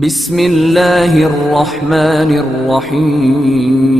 بسم اللہ الرحمن الرحیم.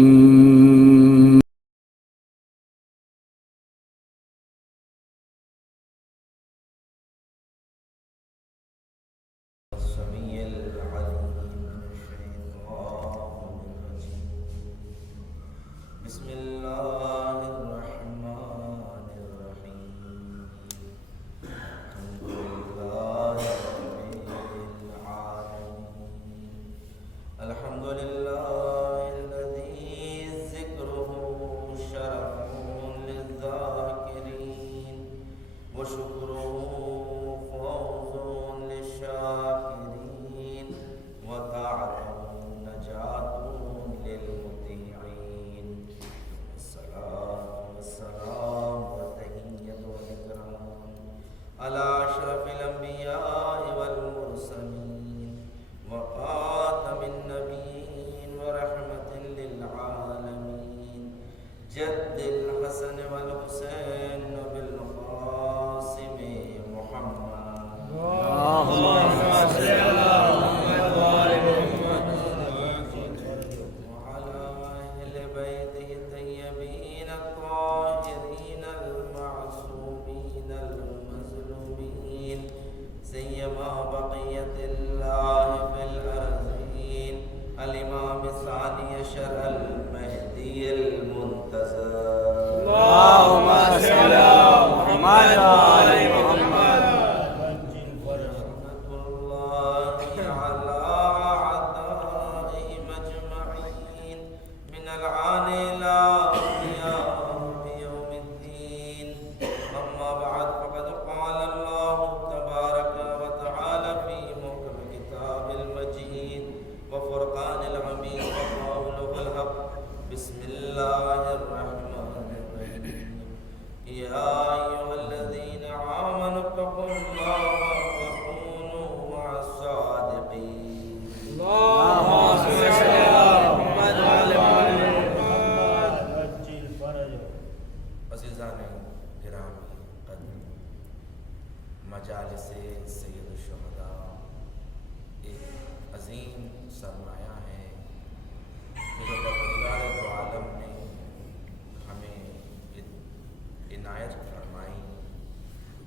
مجالس سید الشہداء ایک عظیم سرمایہ ہے کہ جو پروردگار دو عالم نے ہمیں عنایت فرمائی،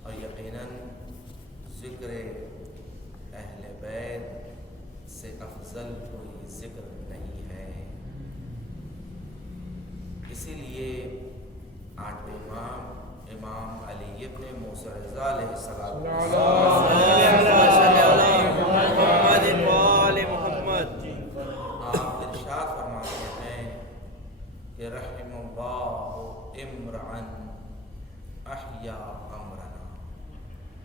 اور یقیناً ذکر اہل بیت سے افضل کوئی ذکر نہیں ہے۔ اسی لیے آٹھویں امام علی ابن موسیٰ رضا علیہ السلام آپ ارشاد فرماتے ہیں کہ رحم اللہ امرأً احیا امرنا،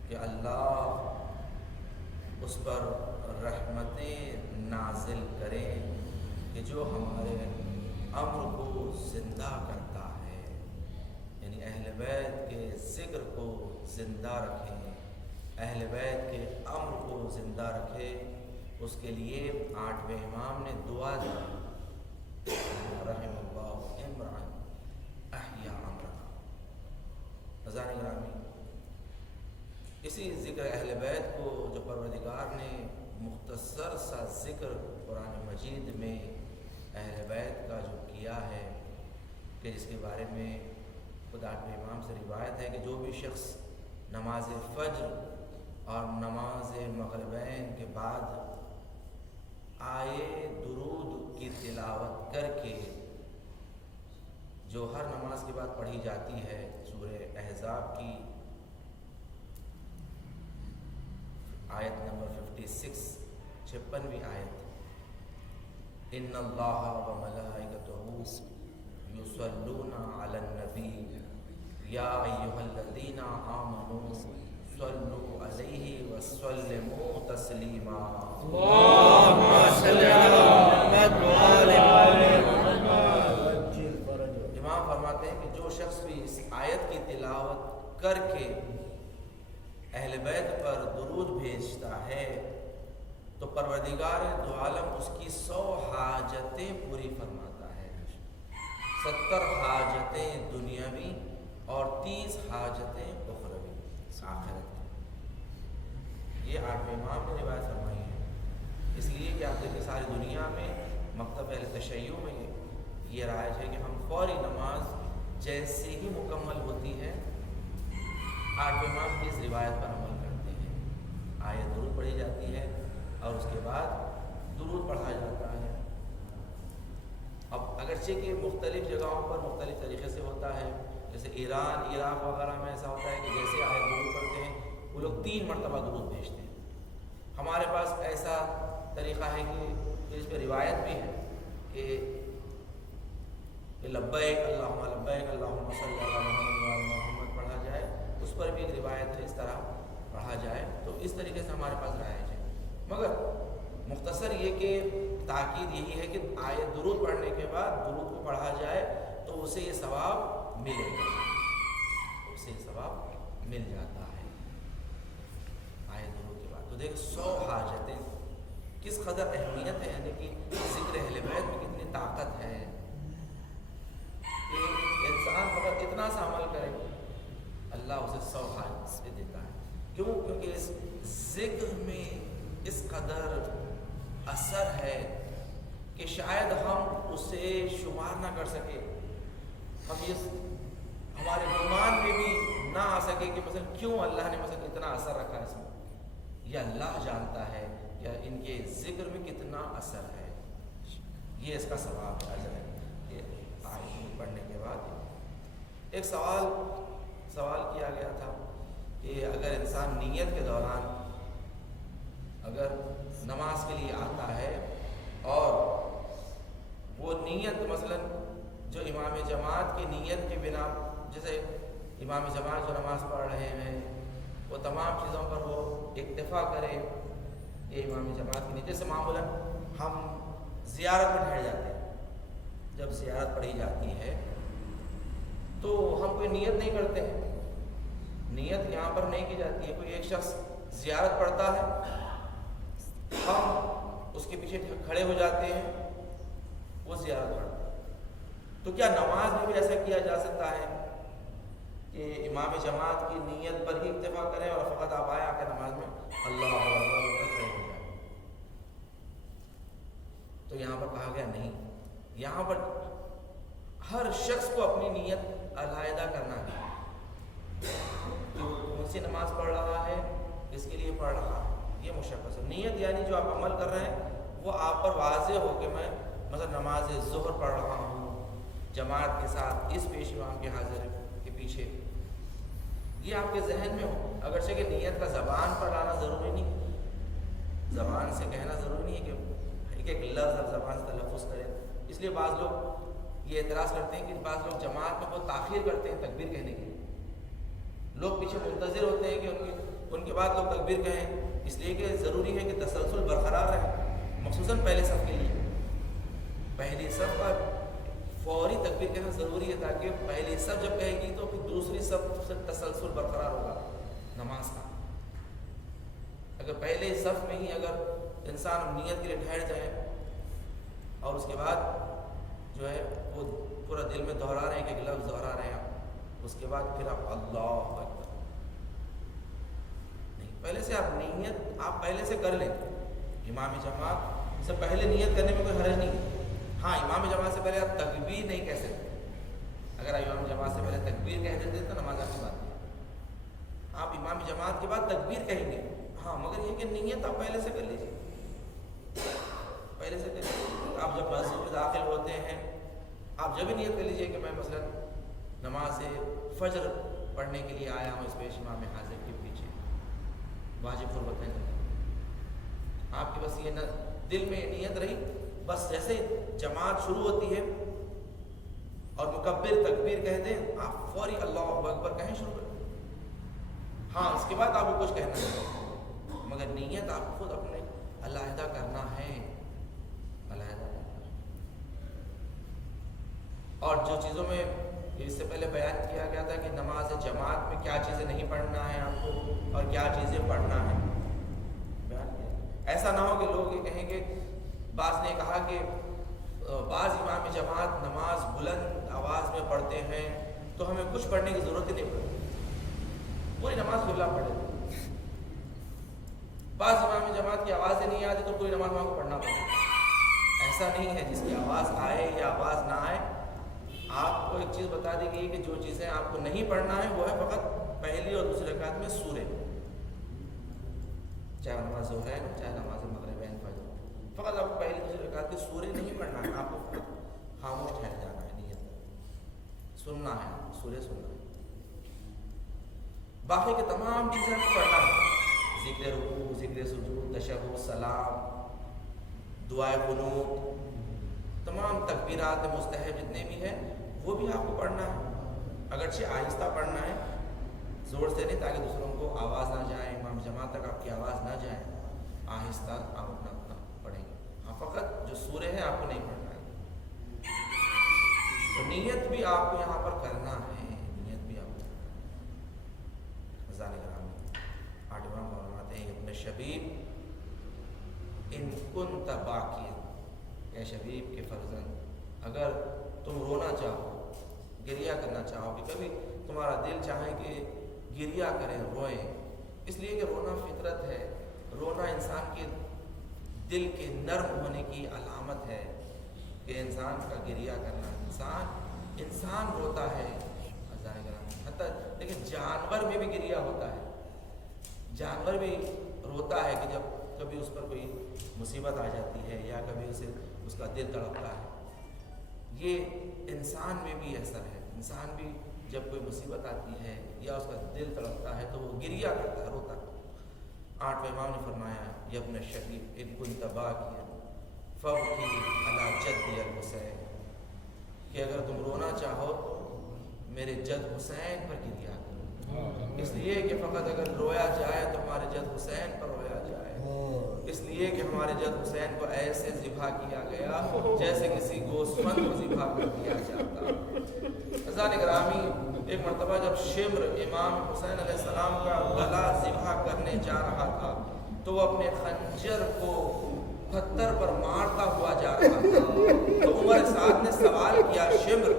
کہ اللہ اس پر رحمتیں نازل کریں کہ جو ہمارے امر کو زندہ کرتا ہے، یعنی اہل بیت کے ذکر کو زندہ رکھیں، اہل بیت کے امر کو زندہ رکھیں۔ اس کے لیے آٹھویں امام نے دعا دی، رحم اللہ امرأً احیا امرنا۔ عزیزان گرامی، اسی ذکر اہل بیت کو جو پروردگار نے مختصر سا ذکر قرآن مجید میں اہل بیت کا جو کیا ہے، کہ جس کے بارے میں خود آٹھویں امام سے روایت ہے کہ جو بھی شخص نماز فجر اور نماز مغربین کے بعد آئے درود کی تلاوت کر کے، جو ہر نماز کے بعد پڑھی جاتی ہے، سورہ احزاب کی آیت نمبر 56 آیت، ان اللہ و ملائکتہ یصلون علی النبی یا ایھا الذین آمنوا صلوا علیہ وسلموا تسلیما۔ اللہم صل علی محمد وآل محمد۔ امام فرماتے ہیں کہ جو شخص بھی اس آیت کی تلاوت کر کے اہل بیت پر درود بھیجتا ہے تو پروردگار دو عالم اس کی 100 حاجتیں پوری فرماتا ہے، 70 حاجتیں دنیاوی اور 30 حاجتیں اخروی آخرت۔ یہ آٹھویں امام نے روایت فرمائی ہے۔ اس لیے کہ آپ دیکھیں ساری دنیا میں مکتب اہل تشیع میں یہ رائج ہے کہ ہم فوری نماز جیسے ہی مکمل ہوتی ہے آٹھ امام کی اس روایت پر عمل کرتے ہیں. آیت درود پڑھی جاتی ہے اور اس کے بعد درود پڑھا جاتا ہے. اب اگرچہ کہ مختلف جگہوں پر مختلف طریقے سے ہوتا ہے، جیسے ایران عراق وغیرہ میں ایسا ہوتا ہے کہ جیسے آیت درود پڑھتے ہیں وہ لوگ 3 مرتبہ درود بھیجتے ہیں. ہمارے پاس ایسا طریقہ ہے کہ اس پہ روایت بھی ہے کہ لبیک اللہم لبیک اللہم صلی علی محمد پڑھا جائے. اس پر بھی ایک روایت ہے اس طرح پڑھا جائے. تو اس طریقے سے ہمارے پاس رائج ہے. مگر مختصر یہ کہ تاکید یہی ہے کہ آیت درود پڑھنے کے بعد درود کو پڑھا جائے تو اسے یہ ثواب ملے گا، اسے یہ ثواب مل جاتا ہے آیت درود کے بعد. تو دیکھ 100 حاجتیں کس قدر اہمیت ہے، یعنی کہ ذکر اہل بیت میں کتنی طاقت ہے کہ انسان فقط اتنا سا عمل کرے اللہ اسے 100 حاجتیں دیتا ہے. کیوں؟ کیونکہ اس ذکر میں اس قدر اثر ہے کہ شاید ہم اسے شمار نہ کر سکے. ہم یہ ہمارے گمان میں بھی نہ آ سکے کہ مثلا کیوں اللہ نے مثلا اتنا اثر رکھا اس میں. یہ اللہ جانتا ہے یا ان کے ذکر میں کتنا اثر ہے. یہ اس کا ثواب ہے، اجر ہے کہ آیت پڑھنے کے بعد. ایک سوال کیا گیا تھا کہ اگر انسان نیت کے دوران اگر نماز کے لیے آتا ہے اور وہ نیت مثلا جو امام جماعت کی نیت کے بنا، جیسے امام جماعت جو نماز پڑھ رہے ہیں وہ تمام چیزوں پر وہ اکتفا کرے، یہ امام جماعت کی نیت. جیسے معمولاً ہم زیارت میں ٹھہر جاتے ہیں، جب زیارت پڑھی جاتی ہے تو ہم کوئی نیت نہیں کرتے ہیں، نیت یہاں پر نہیں کی جاتی ہے. کوئی ایک شخص زیارت پڑھتا ہے، ہم اس کے پیچھے کھڑے ہو جاتے ہیں، وہ زیارت پڑھتا ہے. تو کیا نماز میں بھی ایسا کیا جا سکتا ہے کہ امام جماعت کی نیت پر ہی اکتفا کریں اور فقط آپ آئے آ کے نماز میں اللہ اکبر کھڑے ہو جائیں؟ تو یہاں پر کہا گیا نہیں، یہاں پر ہر شخص کو اپنی نیت علیحدہ کرنا ہے کہ وہ کون سی نماز پڑھ رہا ہے، اس کے لیے پڑھ رہا ہے. یہ مشخص ہے. نیت یعنی جو آپ عمل کر رہے ہیں وہ آپ پر واضح ہو کہ میں مثلا نماز ظہر پڑھ رہا ہوں جماعت کے ساتھ اس پیش امام کے حاضر کے پیچھے، یہ آپ کے ذہن میں ہو. اگرچہ کہ نیت کا زبان پر لانا ضروری نہیں، زبان سے کہنا ضروری نہیں ہے کہ ایک ایک لفظ اب زبان سے تلفظ کریں. اس لیے بعض لوگ یہ اعتراض کرتے ہیں کہ بعض لوگ جماعت میں بہت تاخیر کرتے ہیں تکبیر کہنے کے لیے. لوگ پیچھے منتظر ہوتے ہیں کہ ان کے بعد لوگ تکبیر کہیں، اس لیے کہ ضروری ہے کہ تسلسل برقرار رہے. مخصوصاً پہلے صف کے لیے پہلی صف پر فوری تکبیر کہنا ضروری ہے تاکہ پہلی صف جب کہے گی تو پھر دوسری صف سے تسلسل برقرار ہوگا نماز کا. اگر پہلے صف میں ہی اگر انسان نیت کے لیے ٹھہر جائے اور اس کے بعد جو ہے وہ پورا دل میں دہرا رہے ہیں کہ ایک لفظ دہرا رہے ہیں، اس کے بعد پھر آپ اللہ اکبر نہیں، پہلے سے آپ نیت آپ پہلے سے کر لیں. امام جماعت سے پہلے نیت کرنے میں کوئی حرج نہیں ہے. ہاں امام جماعت سے پہلے آپ تکبیر نہیں کہہ سکتے. اگر آپ امام جماعت سے پہلے تکبیر کہہ دیتے تو نماز آپ کی بات نہیں. آپ امام جماعت کے بعد تکبیر کہیں گے، ہاں مگر یہ کہ نیت آپ پہلے سے کر لیجیے، پہلے سے کر لیجیے. آپ جب مسجد میں داخل ہوتے ہیں آپ جب بھی نیت کر لیجیے کہ میں مثلا نماز فجر پڑھنے کے لیے آیا ہوں اس پیش امام حاضر کے پیچھے، واجب قربت نہیں. آپ کی بس یہ دل میں نیت رہی، بس جیسے جماعت شروع ہوتی ہے اور مکبر تکبیر کہہ دیں آپ فوری اللہ اکبر کہیں شروع کریں. ہاں اس کے بعد آپ کو کچھ کہنا ہے مگر نیت آپ کو خود اپنے علیحدہ کرنا ہے، علیحدہ کرنا ہے. اور جو چیزوں میں اس سے پہلے بیان کیا گیا تھا کہ نماز جماعت میں کیا چیزیں نہیں پڑھنا ہے آپ کو اور کیا چیزیں پڑھنا ہے، بیان کیا. ایسا نہ ہو کہ لوگ یہ کہیں کہ بعض نے کہا کہ بعض امام جماعت نماز بلند آواز میں پڑھتے ہیں تو ہمیں کچھ پڑھنے کی ضرورت ہی نہیں پڑتی، پوری نماز کھلا پڑھے. بعض امام جماعت جماعت کی آوازیں نہیں آتی تو پوری نماز وہاں کو پڑھنا پڑتا. ایسا نہیں ہے جس کی آواز آئے یا آواز نہ آئے. آپ کو ایک چیز بتا دی گئی کہ جو چیزیں آپ کو نہیں پڑھنا ہے وہ ہے فقط پہلی اور دوسری رکعت میں سورے، چاہے نماز ظہر ہے چاہے نماز مغرب ہے فجر، فقط آپ کو پہلی دوسری رکعت کے سورے نہیں پڑھنا ہے. آپ کو فقط خاموش ٹھہر جانا ہے، نیت سننا ہے، سورے سننا ہے. باقی کے تمام چیزیں ہمیں پڑھنا ہے. ذکر رکوع، ذکر سجود، تشہد، سلام، دعائے قنوت، تمام تکبیرات مستحب جتنے بھی ہیں وہ بھی آپ کو پڑھنا ہے. اگرچہ آہستہ پڑھنا ہے، زور سے نہیں، تاکہ دوسروں کو آواز نہ جائے، امام جماعت تک آپ کی آواز نہ جائے. آہستہ آپ اپنا پڑھیں گے. ہاں فقط جو سورے ہیں آپ کو نہیں پڑھنا ہے. تو نیت بھی آپ کو یہاں پر کرنا ہے، نیت بھی آپ کو کرنا ہے. ذالک گرامی 8واں فرماتے ہیں ابن شبیب ان کنت باقیا، اے شبیب کے فرزند اگر تم رونا چاہو، گریہ کرنا چاہو، کہ کبھی تمہارا دل چاہے کہ گریہ کریں، روئیں، اس لیے کہ رونا فطرت ہے. رونا انسان کے دل کے نرم ہونے کی علامت ہے کہ انسان کا گریہ کرنا. انسان روتا ہے، حتیٰ لیکن جانور میں بھی گریہ ہوتا ہے. جانور بھی روتا ہے کہ جب کبھی اس پر کوئی مصیبت آ جاتی ہے یا کبھی اس کا دل تڑپتا ہے. یہ انسان میں بھی اثر ہے. انسان بھی جب کوئی مصیبت آتی ہے یا اس کا دل تڑپتا ہے تو وہ گریہ کرتا ہے، روتا ہے. 8ویں امام نے فرمایا یا ابن شبیب ان کنت باقیا فابکی علی جدی الحسین، کہ اگر تم رونا چاہو میرے جد حسین پر گریہ کرو. اس لیے کہ فقط اگر رویا جائے تو ہمارے جد حسین پر رویا جائے. اس لیے کہ ہمارے جد حسین کو ایسے ذبح کیا گیا جیسے کسی گوسفند کو ذبح کر دیا جاتا. عزیزان گرامی، ایک مرتبہ جب شمر امام حسین علیہ السلام کا گلا ذبح کرنے جا رہا تھا تو وہ اپنے خنجر کو پتھر پر مارتا ہوا جا رہا تھا. تو عمر سعد نے سوال کیا، شمر،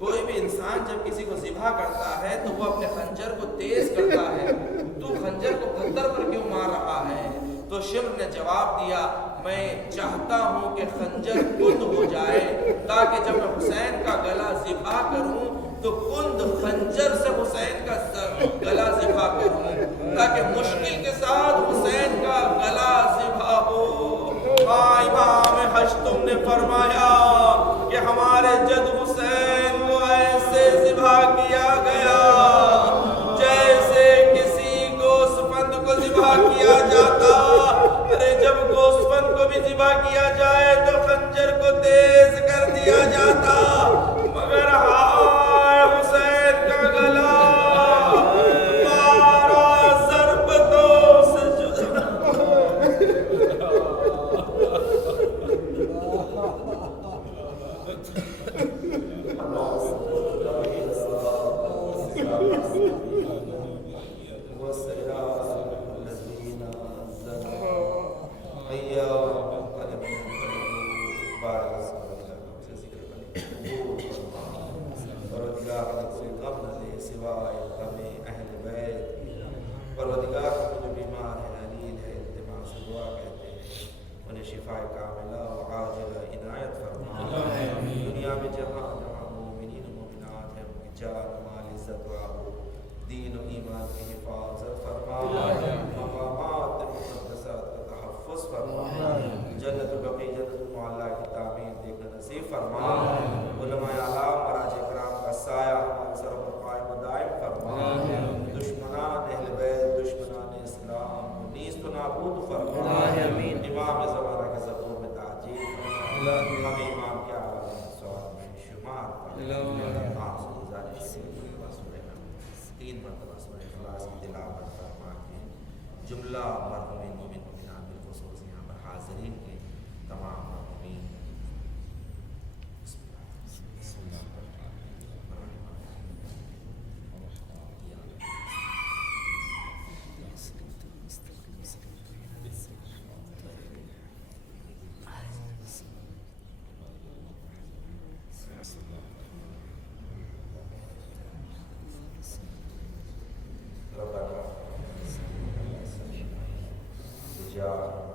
کوئی بھی انسان جب کسی کو ذبح کرتا ہے تو وہ اپنے خنجر کو تیز کرتا ہے، تو خنجر کو پتھر پر کیوں مار رہا ہے؟ تو شمر نے جواب دیا، میں چاہتا ہوں کہ خنجر کند ہو جائے تاکہ جب میں حسین کا گلا ذبح کروں تو کند خنجر سے حسین کا گلا ذبح کروں، تاکہ مشکل کے ساتھ حسین کا گلا ذبح ہو. ہاں امام حج تم نے فرمایا کہ ہمارے جد حسین کو ایسے ذبح کیا گیا جیسے کسی گوسفند کو ذبح کیا جاتا. ارے جب گوسفند کو بھی ذبح کیا جائے تو خنجر کو تیز کر دیا جاتا، مگر ہائے حسین کا گلا مارا ضربتوں سے جدا. جملہ مرحومین مومن مومنات بالخصوص یہاں پر حاضرین کے تمام مرحومین یا